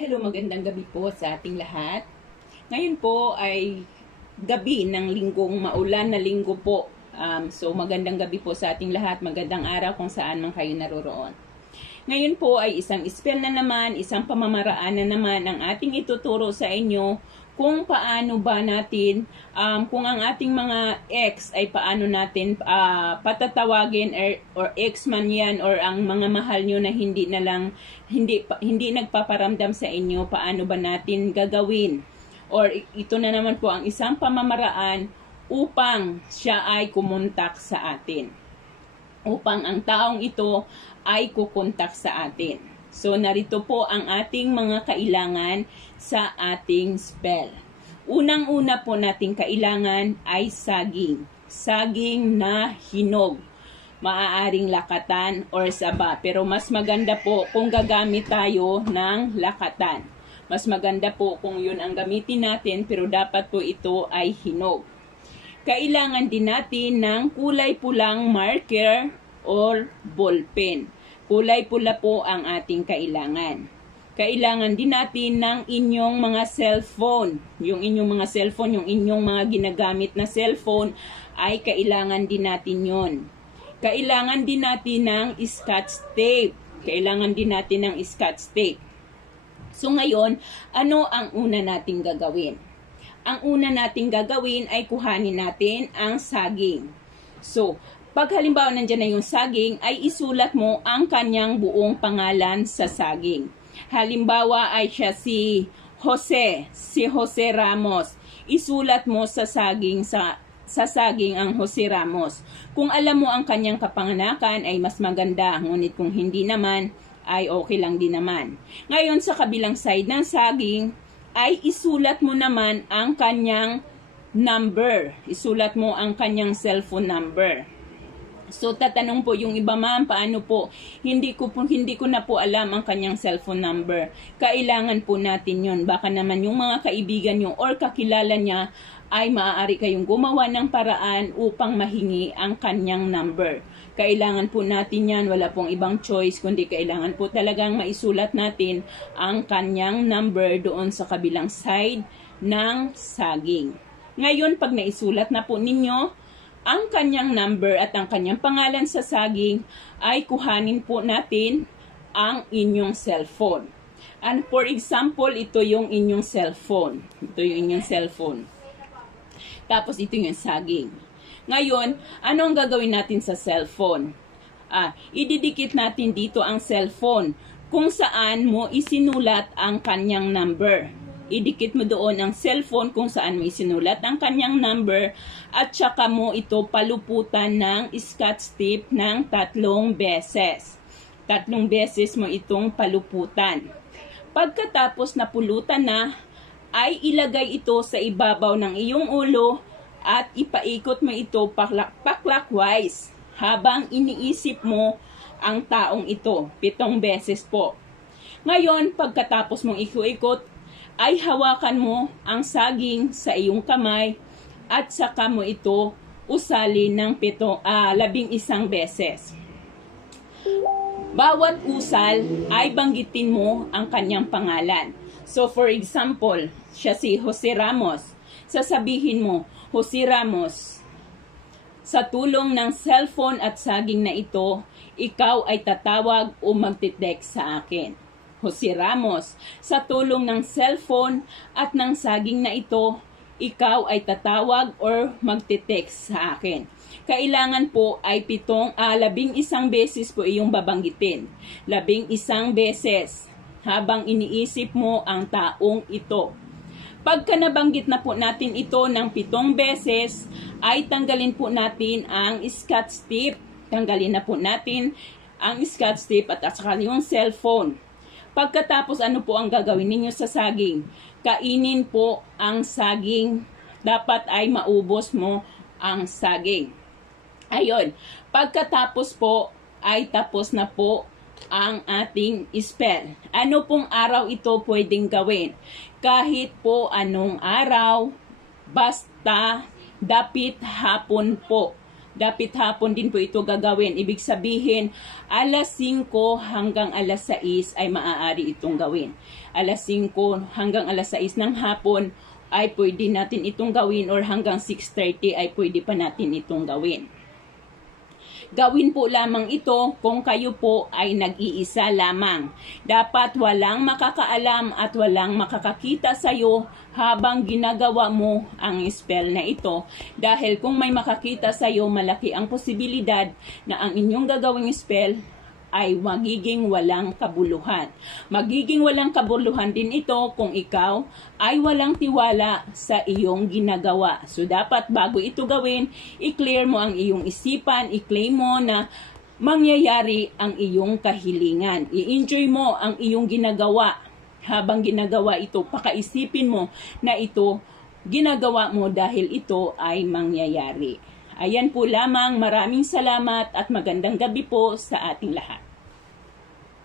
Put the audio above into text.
Hello, magandang gabi po sa ating lahat. Ngayon po ay gabi ng linggong maulan na linggo po. Um, so magandang gabi po sa ating lahat, magandang araw kung saan man kayo naroroon. Ngayon po ay isang spell na naman, isang pamamaraan na naman ang ating ituturo sa inyo kung paano ba natin, um, kung ang ating mga ex ay paano natin uh, patatawagin or, or ex man yan or ang mga mahal nyo na hindi na lang, hindi, hindi nagpaparamdam sa inyo, paano ba natin gagawin. Or ito na naman po ang isang pamamaraan upang siya ay kumontak sa atin. Upang ang taong ito ay kukontak sa atin. So, narito po ang ating mga kailangan sa ating spell. Unang-una po nating kailangan ay saging. Saging na hinog. Maaaring lakatan or saba. Pero mas maganda po kung gagamit tayo ng lakatan. Mas maganda po kung yun ang gamitin natin pero dapat po ito ay hinog. Kailangan din natin ng kulay pulang marker or ballpen Kulay pula po ang ating kailangan. Kailangan din natin ng inyong mga cellphone. Yung inyong mga cellphone, yung inyong mga ginagamit na cellphone, ay kailangan din natin yon. Kailangan din natin ng scotch tape. Kailangan din natin ng scotch tape. So ngayon, ano ang una nating gagawin? Ang una nating gagawin ay kuhanin natin ang saging. So, pag halimbawa nandyan na yung saging, ay isulat mo ang kanyang buong pangalan sa saging. Halimbawa ay siya si Jose, si Jose Ramos. Isulat mo sa saging sa sa saging ang Jose Ramos. Kung alam mo ang kanyang kapanganakan ay mas maganda, ngunit kung hindi naman ay okay lang din naman. Ngayon sa kabilang side ng saging ay isulat mo naman ang kanyang number. Isulat mo ang kanyang cellphone number. So tatanong po yung iba ma'am, paano po? Hindi ko po hindi ko na po alam ang kanyang cellphone number. Kailangan po natin 'yon. Baka naman yung mga kaibigan niyo or kakilala niya ay maaari kayong gumawa ng paraan upang mahingi ang kanyang number. Kailangan po natin yan, wala pong ibang choice, kundi kailangan po talagang maisulat natin ang kanyang number doon sa kabilang side ng saging. Ngayon, pag naisulat na po ninyo, ang kanyang number at ang kanyang pangalan sa saging ay kuhanin po natin ang inyong cellphone. And for example, ito yung inyong cellphone. Ito yung inyong cellphone. Tapos ito yung saging. Ngayon, ano ang gagawin natin sa cellphone? Ah, ididikit natin dito ang cellphone kung saan mo isinulat ang kanyang number idikit mo doon ang cellphone kung saan mo isinulat ang kanyang number at saka mo ito paluputan ng scotch tape ng tatlong beses. Tatlong beses mo itong paluputan. Pagkatapos na pulutan na, ay ilagay ito sa ibabaw ng iyong ulo at ipaikot mo ito paklak-clockwise habang iniisip mo ang taong ito. Pitong beses po. Ngayon, pagkatapos mong ikot-ikot, ay hawakan mo ang saging sa iyong kamay at saka mo ito usali ng pito, uh, labing isang beses. Bawat usal ay banggitin mo ang kanyang pangalan. So for example, siya si Jose Ramos. Sasabihin mo, Jose Ramos, sa tulong ng cellphone at saging na ito, ikaw ay tatawag o magtitext sa akin. Jose Ramos. Sa tulong ng cellphone at ng saging na ito, ikaw ay tatawag or magte-text sa akin. Kailangan po ay pitong, ah, labing isang beses po iyong babanggitin. Labing isang beses habang iniisip mo ang taong ito. Pagka nabanggit na po natin ito ng pitong beses, ay tanggalin po natin ang scotch tape. Tanggalin na po natin ang scotch tape at at saka yung cellphone. Pagkatapos ano po ang gagawin ninyo sa saging? Kainin po ang saging. Dapat ay maubos mo ang saging. Ayun. Pagkatapos po ay tapos na po ang ating spell. Ano pong araw ito pwedeng gawin? Kahit po anong araw, basta dapit hapon po. Dapat hapon din po ito gagawin. Ibig sabihin, alas 5 hanggang alas 6 ay maaari itong gawin. Alas 5 hanggang alas 6 ng hapon ay pwede natin itong gawin or hanggang 6.30 ay pwede pa natin itong gawin. Gawin po lamang ito kung kayo po ay nag-iisa lamang. Dapat walang makakaalam at walang makakakita sa iyo habang ginagawa mo ang spell na ito. Dahil kung may makakita sa iyo, malaki ang posibilidad na ang inyong gagawing spell ay magiging walang kabuluhan. Magiging walang kabuluhan din ito kung ikaw ay walang tiwala sa iyong ginagawa. So dapat bago ito gawin, i-clear mo ang iyong isipan, i-claim mo na mangyayari ang iyong kahilingan. I-enjoy mo ang iyong ginagawa. Habang ginagawa ito, pakaisipin mo na ito ginagawa mo dahil ito ay mangyayari. Ayan po lamang. Maraming salamat at magandang gabi po sa ating lahat.